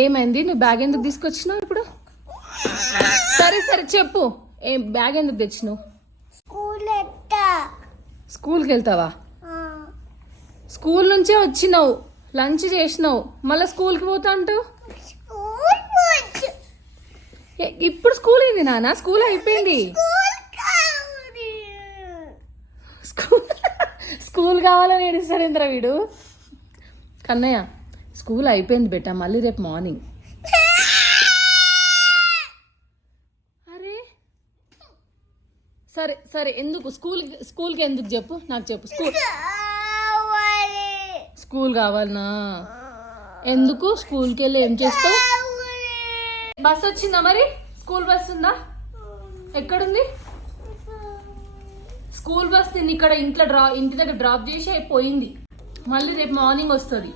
ఏమైంది? నువ్వు బ్యాగ్ ఎందుకు తీసుకొచ్చినావు ఇప్పుడు? సరే సరే చెప్పు, ఏం బ్యాగ్ ఎందుకు తెచ్చినావు? స్కూల్కి వెళ్తావా? స్కూల్ నుంచే వచ్చినావు, లంచ్ చేసినావు, మళ్ళీ స్కూల్కి పోతా అంటావు. ఇప్పుడు స్కూల్ ఏంది నాన్న? స్కూల్ అయిపోయింది. స్కూల్ కావాలని ఏడుస్తాడేంద్రా వీడు. కన్నయ్య స్కూల్ అయిపోయింది బెట్ట, మళ్ళీ రేపు మార్నింగ్. అరే సరే సరే, ఎందుకు స్కూల్కి ఎందుకు చెప్పు, నాకు చెప్పు. స్కూల్ కావాలనా? ఎందుకు? స్కూల్కి వెళ్ళి ఏం చేస్తావు? బస్ వచ్చిందా మరి? స్కూల్ బస్ ఉందా? ఎక్కడుంది స్కూల్ బస్? నేను ఇక్కడ ఇంటి దగ్గర డ్రాప్ చేసి పోయింది, మళ్ళీ రేపు మార్నింగ్ వస్తుంది.